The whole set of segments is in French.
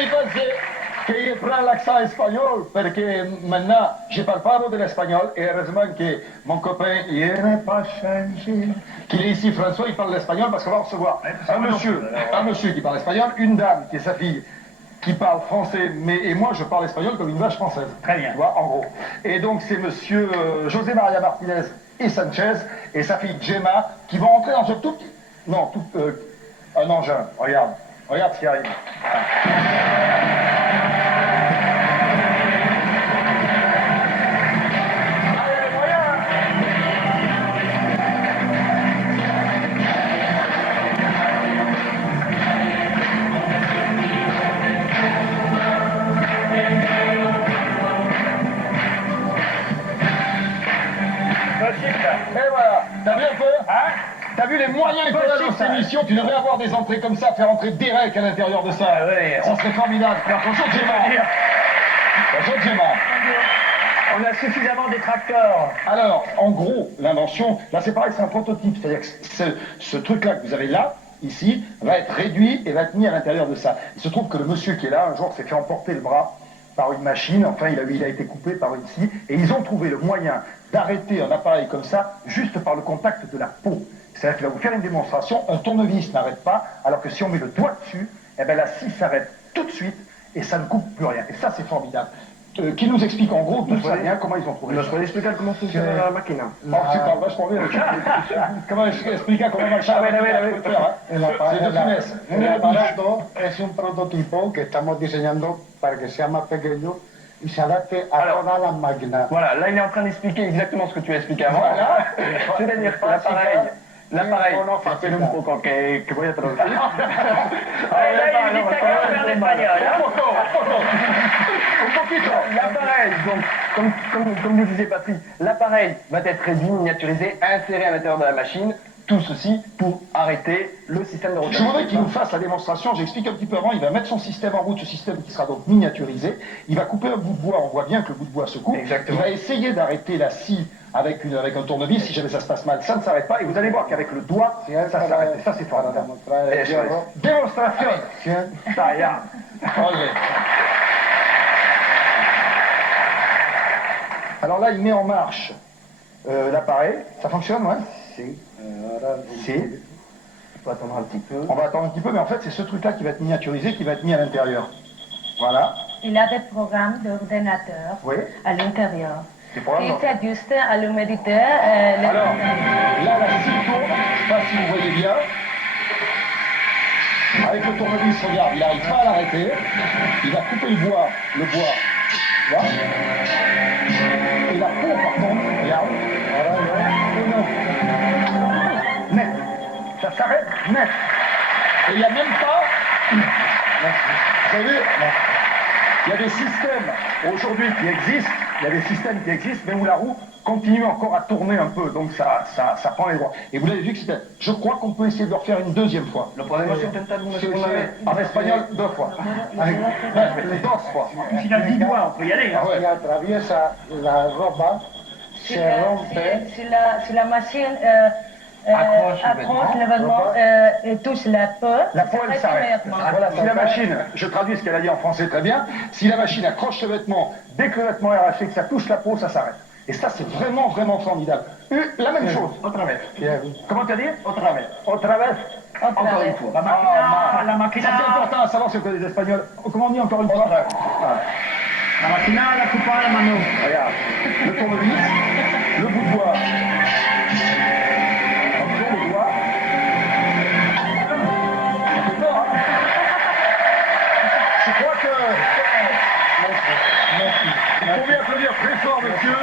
mi pensé qu'il prend l'accent espagnol, parce que maintenant, je parle pas de l'espagnol, et heureusement que mon copain, il n'est pas changé, qu'il est ici, François, il parle l'espagnol, parce qu'on va recevoir un monsieur qui parle espagnol, une dame qui est sa fille, qui parle français, et moi je parle espagnol comme une vache française. Très bien. Tu vois, en gros. Et donc c'est monsieur José Maria Martinez et Sanchez, et sa fille Gemma, qui vont entrer dans un tout petit... Non, un engin. Regarde ce qui arrive. Et voilà, t'as vu un peu, hein? T'as vu les moyens qu'on a dans cette émission? Tu devrais avoir des entrées comme ça, faire entrer Derek à l'intérieur de ça. Ah ouais, ça serait formidable. Bonjour Gemma. Bonjour Gemma. On a suffisamment de tracteurs. Alors, en gros, l'invention, là c'est pareil, c'est un prototype. C'est-à-dire que ce truc-là que vous avez là, ici, va être réduit et va être mis à l'intérieur de ça. Il se trouve que le monsieur qui est là, un jour, s'est fait emporter le bras par une machine, enfin il a été coupé par une scie, et ils ont trouvé le moyen d'arrêter un appareil comme ça, juste par le contact de la peau. C'est-à-dire qu'il va vous faire une démonstration, un tournevis n'arrête pas, alors que si on met le doigt dessus, eh ben la scie s'arrête tout de suite, et ça ne coupe plus rien. Et ça c'est formidable. Qui nous explique en gros d'où ça vient, comment ils ont trouvé ça. ¿Nos puede explicar cómo funciona la máquina? Oh, tu parles vachement bien. Comment expliquer comment marche la máquina? C'est de finesse. El aparato es un prototipo que estamos diseñando para que sea más pequeño y se adapte a todas las máquinas. Voilà, là il est en train d'expliquer exactement ce que tu as expliqué avant. Voilà. C'est-à-dire que l'appareil, espera un poco que voy a traducir. L'appareil, donc, comme vous disiez Patrick, l'appareil va être réduit, miniaturisé, inséré à l'intérieur de la machine. Tout ceci pour arrêter le système de rotation. Je voudrais qu'il nous fasse la démonstration, j'explique un petit peu avant, il va mettre son système en route, ce système qui sera donc miniaturisé, il va couper un bout de bois, on voit bien que le bout de bois se coupe, exactement. Il va essayer d'arrêter la scie avec un tournevis, si jamais ça se passe mal, ça ne s'arrête pas, et vous allez voir qu'avec le doigt, ça s'arrête, et ça c'est formidable. Démonstration. Ça y est. Alors là, il met en marche l'appareil, ça fonctionne, ouais? Si. On va attendre un petit peu. On va attendre un petit peu, mais en fait, c'est ce truc-là qui va être miniaturisé, qui va être mis à l'intérieur. Voilà. Il a des programmes d'ordinateur à l'intérieur. Il s'ajuste à l'humidité. Alors, là, la scie tourne, je ne sais pas si vous voyez bien. Avec le tournevis, regarde, il n'arrive pas à l'arrêter. Il va couper le bois. Tu vois? Et la peau, par contre, regarde. Net. Ça s'arrête net. Et il n'y a même pas... Vous savez, il y a des systèmes aujourd'hui qui existent, mais où la roue continue encore à tourner un peu, donc ça prend les droits. Et vous l'avez vu que c'était... Je crois qu'on peut essayer de le refaire une deuxième fois. En espagnol, 2 fois. Dos fois. S'il a 10 doigts, on peut y aller. Ah ouais. Si atraviesa la ropa, se rompe. Si la machine approche le vêtement et touche la peau, elle s'arrête. Voilà, si la machine, je traduis ce qu'elle a dit en français très bien, si la machine accroche le vêtement, dès que le vêtement est arraché, que ça touche la peau, ça s'arrête. Et ça, c'est vraiment, vraiment formidable. La même chose. Otra vez. Comment tu as dit? Otra vez. Otra vez. Encore une fois. La máquina. Ça, c'est important à savoir si on connaît les Espagnols. Comment on dit encore une fois? La máquina la coupa la mano. Regarde. Le tournevis, le bout de bois. Je crois que... Il faut bien applaudir très fort, monsieur.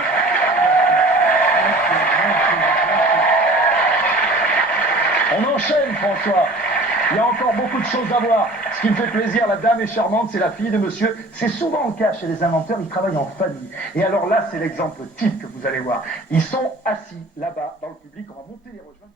On enchaîne, François. Il y a encore beaucoup de choses à voir. Ce qui me fait plaisir, la dame est charmante, c'est la fille de monsieur. C'est souvent le cas chez les inventeurs, ils travaillent en famille. Et alors là, c'est l'exemple type que vous allez voir. Ils sont assis là-bas, dans le public, on va monter les rejoindre.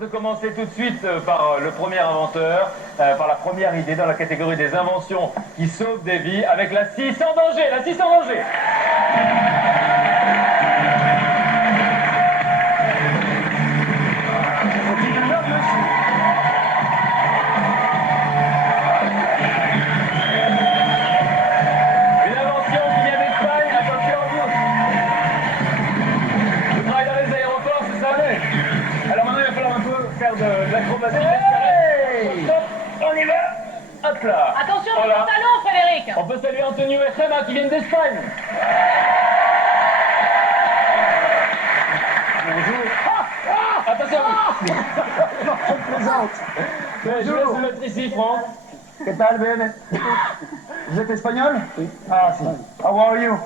de commencer tout de suite par le premier inventeur, par la première idée dans la catégorie des inventions qui sauvent des vies, avec la scie sans danger, la scie sans danger. Une invention qui vient d'Espagne, attention à vous. Je travaille dans les aéroports, c'est ça? Alors maintenant, il va falloir un peu faire de l'acrobatie. Hey, on y va. Hop là. Attention, Voilà. le pantalon, Frédéric. On peut saluer Antonio et Gemma qui viennent d'Espagne. Bonjour. Attention à vous. Je plaisante. Je laisse le mettre ici, Franck. ¿Qué tal, bebé? Vous êtes espagnol? Oui. Ah, si. How are you?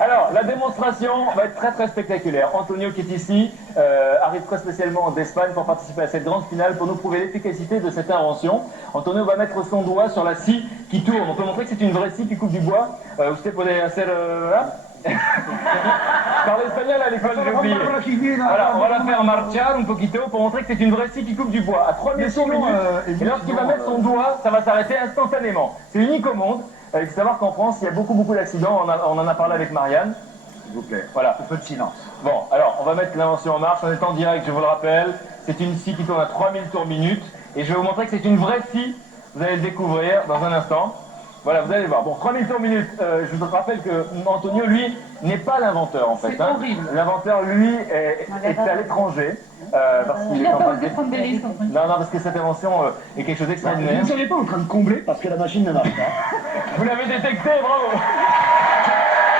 Alors, la démonstration va être très spectaculaire. Antonio qui est ici arrive très spécialement d'Espagne pour participer à cette grande finale pour nous prouver l'efficacité de cette invention. Antonio va mettre son doigt sur la scie qui tourne. On peut montrer que c'est une vraie scie qui coupe du bois. Usted puede hacer... là. Je parlais espagnol à l'école, j'ai oublié. Voilà, on va la faire marchar un poquito pour montrer que c'est une vraie scie qui coupe du bois à 3000 tours minute. Et lorsqu'il va mettre son doigt, ça va s'arrêter instantanément. C'est unique au monde. Il faut savoir qu'en France, il y a beaucoup d'accidents. On en a parlé avec Marianne. S'il vous plaît. Voilà. Un peu de silence. Bon, alors, on va mettre l'invention en marche. On est en direct, je vous le rappelle. C'est une scie qui tourne à 3000 tours minute. Et je vais vous montrer que c'est une vraie scie. Vous allez le découvrir dans un instant. Voilà, vous allez voir. Bon, 3000 tours minute. Je vous rappelle que Antonio, lui, n'est pas l'inventeur, en fait. C'est horrible. L'inventeur, lui, est à l'étranger. Parce qu'il est en train de... Non, parce que cette invention est quelque chose d'extraordinaire. Vous ne seriez pas en train de combler parce que la machine ne marche pas. Vous l'avez détecté, bravo.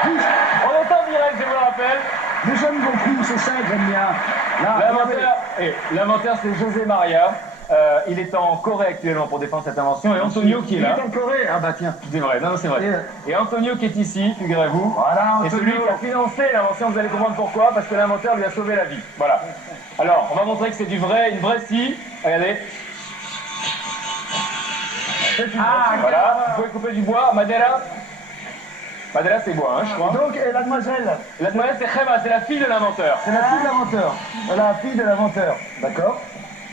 On est en direct, je vous le rappelle. Mais j'aime beaucoup, c'est ça que j'aime bien. L'inventeur, c'est José Maria. Il est en Corée actuellement pour défendre cette invention. Et Antonio qui est là. Il est en Corée? Ah bah tiens. C'est vrai, non, c'est vrai. Et Antonio qui est ici, figurez-vous. Voilà, et celui qui a financé l'invention, vous allez comprendre pourquoi, parce que l'inventeur lui a sauvé la vie. Voilà. Alors, on va montrer que c'est une vraie scie. Regardez. Voilà, vous pouvez couper du bois. Madera. Madera, c'est bois, hein, je crois. Donc, la demoiselle? La demoiselle, c'est Gemma, c'est la fille de l'inventeur. C'est la fille de l'inventeur. La fille de l'inventeur. D'accord.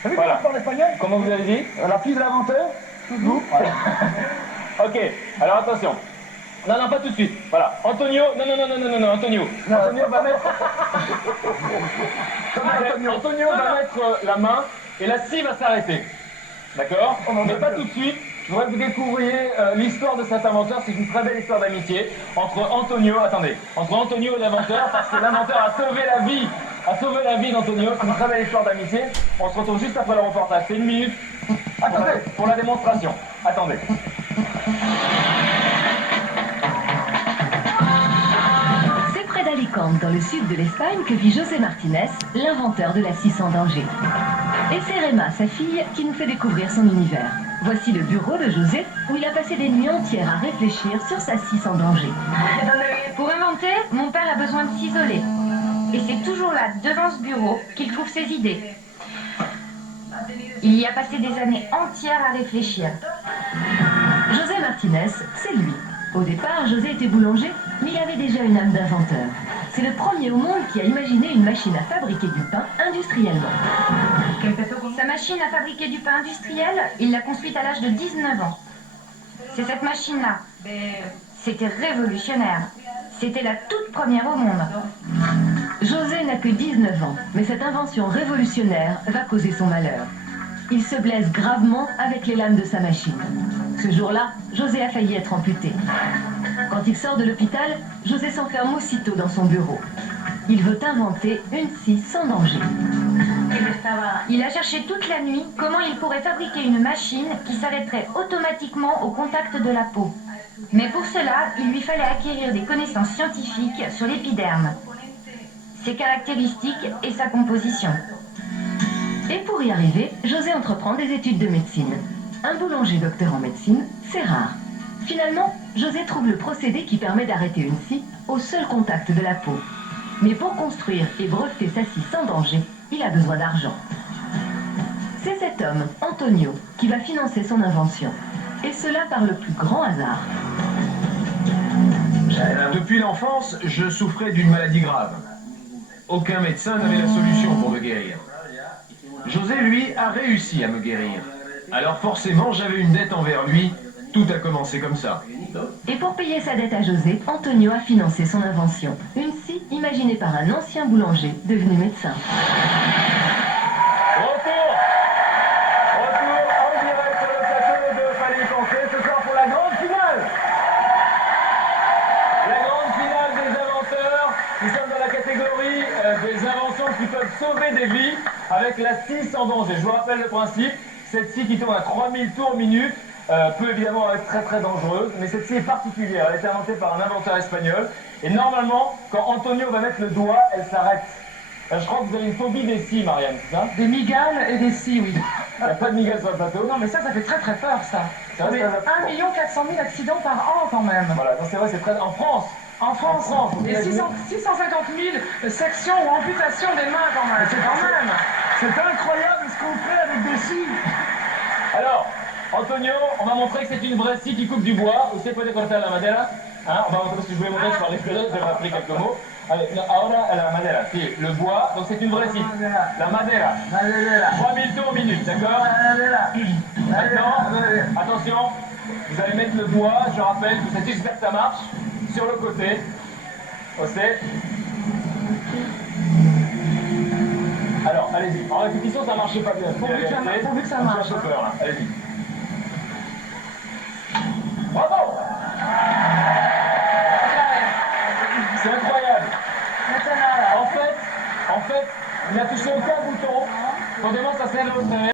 T'as vu comment on parle espagnol? Comment vous avez dit? La fille de l'inventeur? Vous? Voilà. Ok, alors attention. Non, pas tout de suite. Voilà. Antonio, non, Antonio. Antonio va mettre... Antonio va mettre la main et la scie va s'arrêter. D'accord? Mais pas tout de suite. Je voudrais que vous découvriez l'histoire de cet inventeur. C'est une très belle histoire d'amitié entre Antonio et l'inventeur, parce que l'inventeur a sauvé la vie d'Antonio. C'est une très belle histoire d'amitié. On se retrouve juste après le reportage. C'est 1 minute pour la démonstration. Attendez. C'est près d'Alicante, dans le sud de l'Espagne, que vit José Martinez, l'inventeur de la scie sans danger. Et c'est Gemma, sa fille, qui nous fait découvrir son univers. Voici le bureau de José, où il a passé des nuits entières à réfléchir sur sa scie sans danger. Pour inventer, mon père a besoin de s'isoler. Et c'est toujours là, devant ce bureau, qu'il trouve ses idées. Il y a passé des années entières à réfléchir. José Martinez, c'est lui. Au départ, José était boulanger, mais il avait déjà une âme d'inventeur. C'est le premier au monde qui a imaginé une machine à fabriquer du pain industriellement. Sa machine à fabriquer du pain industriel, il l'a construite à l'âge de 19 ans. C'est cette machine-là. C'était révolutionnaire. C'était la toute première au monde. José n'a que 19 ans, mais cette invention révolutionnaire va causer son malheur. Il se blesse gravement avec les lames de sa machine. Ce jour-là, José a failli être amputé. Quand il sort de l'hôpital, José s'enferme aussitôt dans son bureau. Il veut inventer une scie sans danger. Il a cherché toute la nuit comment il pourrait fabriquer une machine qui s'arrêterait automatiquement au contact de la peau. Mais pour cela, il lui fallait acquérir des connaissances scientifiques sur l'épiderme, ses caractéristiques et sa composition. Et pour y arriver, José entreprend des études de médecine. Un boulanger docteur en médecine, c'est rare. Finalement, José trouve le procédé qui permet d'arrêter une scie au seul contact de la peau. Mais pour construire et breveter sa scie sans danger, il a besoin d'argent. C'est cet homme, Antonio, qui va financer son invention. Et cela par le plus grand hasard. Depuis l'enfance, je souffrais d'une maladie grave. Aucun médecin n'avait la solution pour me guérir. José, lui, a réussi à me guérir. Alors forcément, j'avais une dette envers lui. Tout a commencé comme ça. Et pour payer sa dette à José, Antonio a financé son invention. Une scie imaginée par un ancien boulanger devenu médecin. Retour en direct sur le plateau de Fallait y penser, ce soir pour la grande finale. La grande finale des inventeurs. Nous sommes dans la catégorie des inventions qui peuvent sauver des vies avec la scie sans danger. Je vous rappelle le principe, cette scie qui tourne à 3000 tours minute peut évidemment être très très dangereuse, mais cette scie est particulière. Elle a été inventée par un inventeur espagnol et normalement, quand Antonio va mettre le doigt, elle s'arrête. Je crois que vous avez une phobie des scies, Marianne, c'est ça? Des migales et des scies, oui. Il n'y a pas de migales sur le plateau? Non, mais ça fait très très peur, ça. Ça fait 1 400 000 accidents par an, quand même. Voilà, c'est vrai, c'est très... En France. En France, et 650 000 sections ou amputations des mains, quand même. C'est incroyable ce qu'on fait avec des scies. Alors, Antonio, on va montrer que c'est une vraie scie qui coupe du bois. Usted puede cortar la madera. Hein, on va montrer, parce que je voulais montrer que je parlais espagnol, j'avais appris quelques mots. Allez, ahora la madera, c'est le bois, donc c'est une vraie scie. La madera. 3000 tours minute, d'accord? Maintenant, attention, vous allez mettre le doigt, je rappelle que cette expert ça marche, sur le côté. José. Alors, allez-y. En répétition, ça marchait pas bien. Pourvu que ça marche. J'ai un peu peur, là. Allez-y. Bravo! C'est incroyable. En fait, il n'a touché aucun bouton. Quand on demande, ça s'est